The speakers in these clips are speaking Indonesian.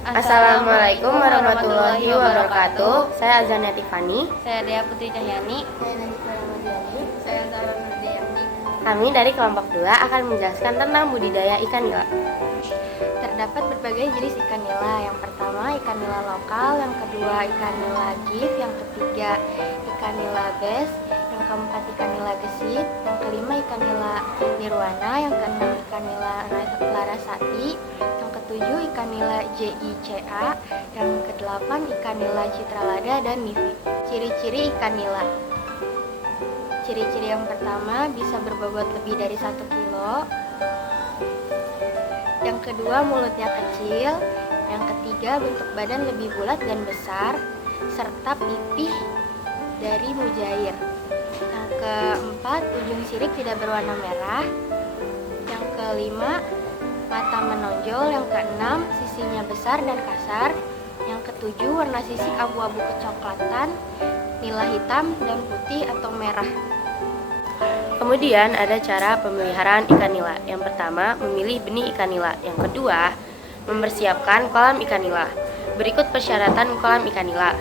Assalamualaikum warahmatullahi wabarakatuh. Saya Azania Tiffany. Saya Dea Putri Cahyani. Saya Najwa Ramadiani. Saya Zara Nurdiyanti. Kami dari kelompok 2 akan menjelaskan tentang budidaya ikan nila. Terdapat berbagai jenis ikan nila. Yang pertama ikan nila lokal, yang kedua ikan nila gift, yang ketiga ikan nila bes, yang keempat ikan nila gesit, yang kelima ikan nila nirwana, yang keenam ikan nila larasati, yang ketujuh ikan nila JICA, yang kedelapan ikan nila citralada dan nifi. Ciri-ciri ikan nila. Ciri-ciri yang pertama bisa berbobot lebih dari 1 kilo. Yang kedua mulutnya kecil. Yang ketiga bentuk badan lebih bulat dan besar serta pipih dari mujair. Yang keempat ujung sirik tidak berwarna merah. Yang kelima mata menonjol. Yang keenam sisinya besar dan kasar. Yang ketujuh warna sisik abu-abu kecoklatan, nila hitam dan putih atau merah. Kemudian ada cara pemeliharaan ikan nila. Yang pertama, memilih benih ikan nila. Yang kedua, mempersiapkan kolam ikan nila. Berikut persyaratan kolam ikan nila.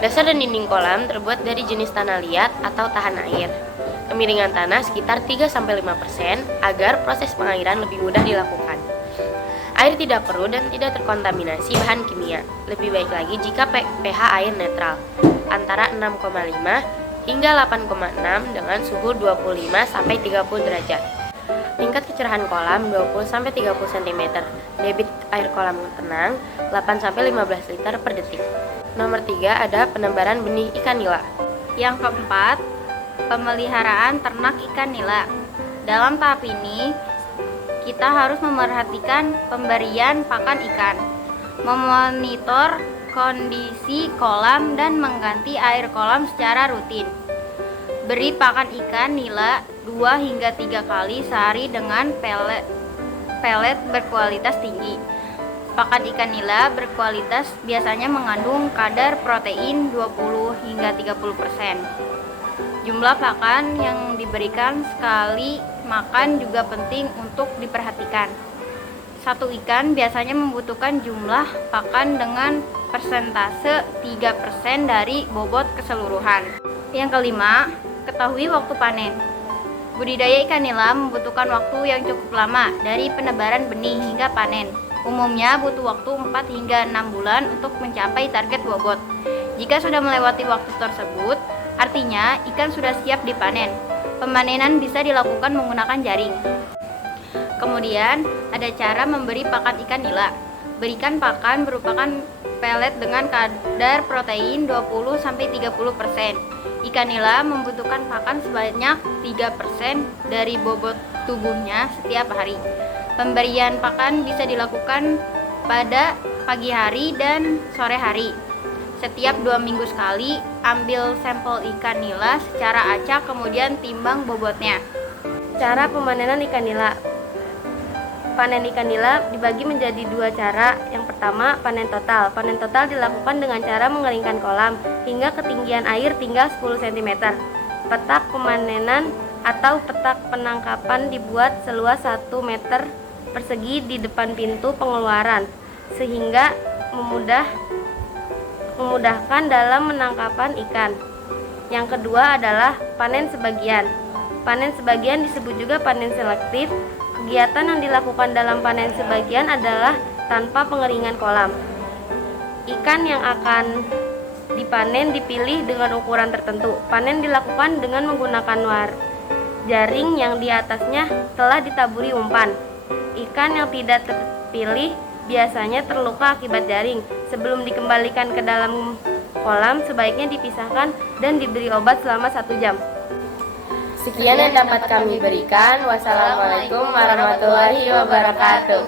Dasar dan dinding kolam terbuat dari jenis tanah liat atau tahan air. Kemiringan tanah sekitar 3-5% agar proses pengairan lebih mudah dilakukan. Air tidak perlu dan tidak terkontaminasi bahan kimia. Lebih baik lagi jika pH air netral antara 6,5 hingga 8,6 dengan suhu 25-30 derajat. Tingkat kecerahan kolam 20-30 cm. Debit air kolam tenang 8-15 liter per detik. Nomor 3 ada penebaran benih ikan nila. Yang keempat, pemeliharaan ternak ikan nila. Dalam tahap ini, kita harus memerhatikan pemberian pakan ikan, memonitor kondisi kolam dan mengganti air kolam secara rutin. Beri pakan ikan nila 2-3 kali sehari dengan pelet berkualitas tinggi. Pakan ikan nila berkualitas biasanya mengandung kadar protein 20-30%. Jumlah pakan yang diberikan sekali makan juga penting untuk diperhatikan. Satu ikan biasanya membutuhkan jumlah pakan dengan persentase 3% dari bobot keseluruhan. Yang kelima, ketahui waktu panen. Budidaya ikan nila membutuhkan waktu yang cukup lama dari penebaran benih hingga panen. Umumnya butuh waktu 4 hingga 6 bulan untuk mencapai target bobot. Jika sudah melewati waktu tersebut, artinya ikan sudah siap dipanen. Pemanenan bisa dilakukan menggunakan jaring. Kemudian, ada cara memberi pakan ikan nila. Berikan pakan merupakan pelet dengan kadar protein 20-30%. Ikan nila membutuhkan pakan sebanyak 3% dari bobot tubuhnya setiap hari. Pemberian pakan bisa dilakukan pada pagi hari dan sore hari. Setiap 2 minggu sekali, ambil sampel ikan nila secara acak kemudian timbang bobotnya. Cara pemanenan ikan nila. Panen ikan nila dibagi menjadi 2 cara. Yang pertama, panen total. Panen total dilakukan dengan cara mengeringkan kolam hingga ketinggian air tinggal 10 cm. Petak pemanenan atau petak penangkapan dibuat seluas 1 meter persegi di depan pintu pengeluaran sehingga memudahkan dalam menangkapan ikan. Yang kedua adalah panen sebagian. Panen sebagian disebut juga panen selektif. Kegiatan yang dilakukan dalam panen sebagian adalah tanpa pengeringan kolam. Ikan yang akan dipanen dipilih dengan ukuran tertentu. Panen dilakukan dengan menggunakan jaring yang di atasnya telah ditaburi umpan. Ikan yang tidak terpilih biasanya terluka akibat jaring. Sebelum dikembalikan ke dalam kolam, sebaiknya dipisahkan dan diberi obat selama 1 jam. Sekian yang dapat kami berikan. Wassalamualaikum warahmatullahi wabarakatuh.